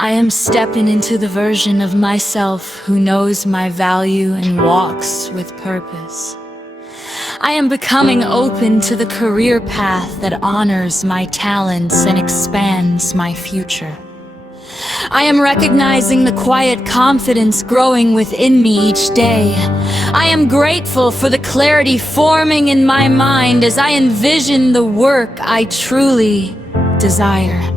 I am stepping into the version of myself who knows my value and walks with purpose. I am becoming open to the career path that honors my talents and expands my future. I am recognizing the quiet confidence growing within me each day. I am grateful for the clarity forming in my mind as I envision the work I truly desire.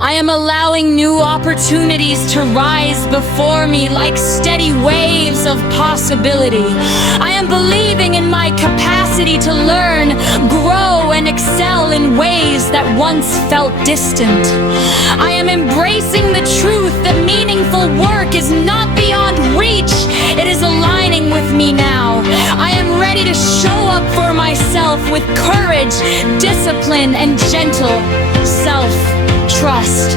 I am allowing new opportunities to rise before me like steady waves of possibility. I am believing in my capacity to learn, grow, and excel in ways that once felt distant. I am embracing the truth that meaningful work is not beyond reach. It is aligning with me now. I am ready to show up for myself with courage, discipline, and gentle self-trust.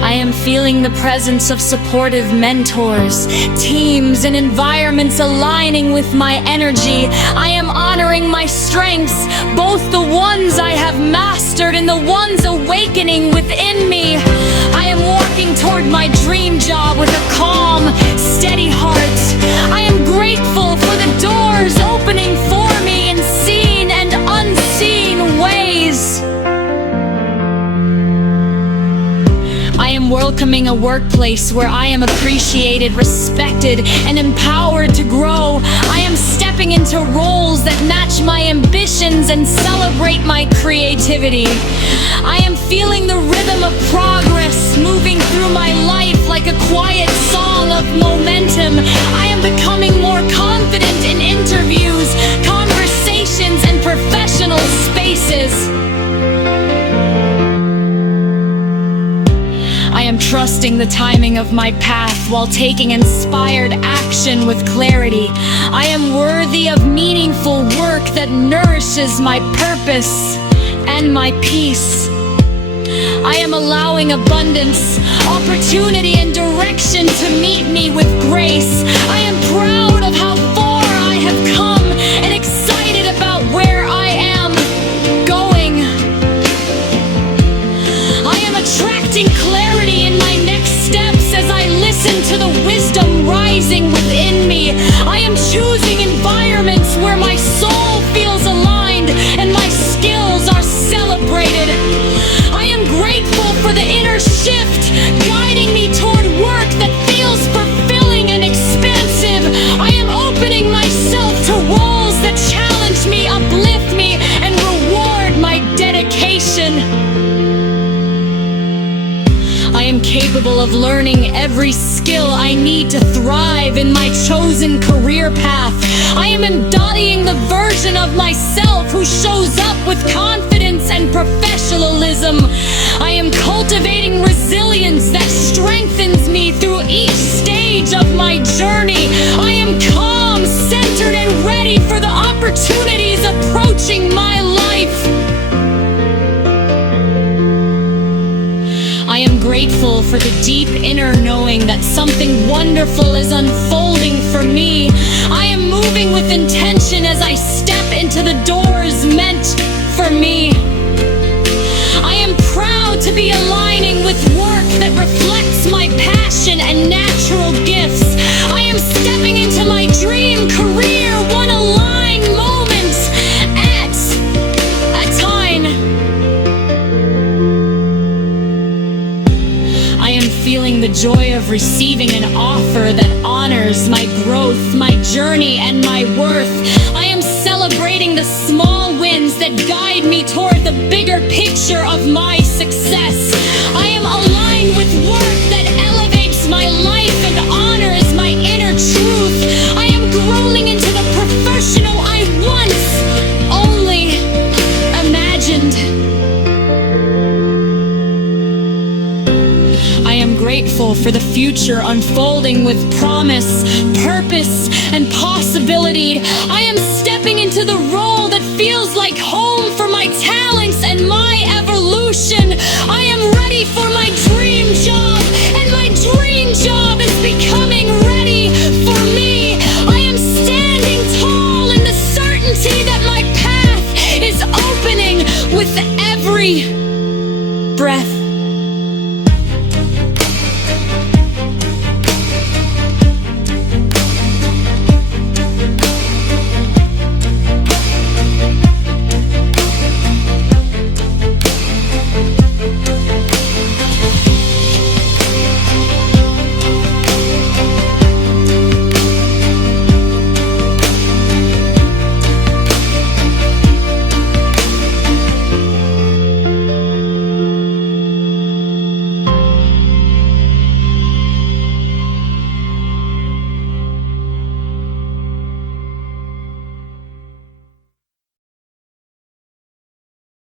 I am feeling the presence of supportive mentors, teams, and environments aligning with my energy. I am honoring my strengths, both the ones I have mastered and the ones awakening within me. I am walking toward my dream job with a calm, steady heart. I am grateful for the doors opening for me in seen and unseen ways. I am welcoming a workplace where I am appreciated, respected, and empowered to grow. I am stepping into roles that match my ambitions and celebrate my creativity. I am feeling the rhythm of progress moving through my life like a quiet song of momentum. I am becoming more confident in interviews, conversations, and professional spaces. I am trusting the timing of my path while taking inspired action with clarity. I am worthy of meaningful work that nourishes my purpose and my peace. I am allowing abundance, opportunity, and direction to meet me with grace. I am proud of how far I have come and excited about where I am going. I am attracting clarity in my next steps as I listen to the wisdom rising within me. I am choosing environments where my soul feels aligned and my skills are celebrated. I am grateful for the inner shift guiding me toward work that feels fulfilling and expansive. I am opening myself to roles that challenge me, uplift me, and reward my dedication. I am capable of learning every skill I need to thrive in my chosen career path. I am embodying the version of myself who shows up with confidence and professionalism. I am cultivating resilience that strengthens me through each stage of my journey. I am calm, centered, and ready for the opportunities approaching my life. I am grateful for the deep inner knowing that something wonderful is unfolding for me. I am moving with intention as I step into the doors meant for me. I am proud to be aligning with work that reflects my passion and natural gifts. I am stepping into my dream career, one aligned moment at a time. I am feeling the joy of receiving an offer that honors my growth, my journey, and my worth. I am celebrating the small wins that guide me toward the bigger picture of my success. I am aligned with work that elevates my life and honors my inner truth. I am growing into the professional I once only imagined. I am grateful for the future unfolding with promise, purpose, and possibility. I am stepping into the role that feels like home for my talents and my evolution. I am ready for my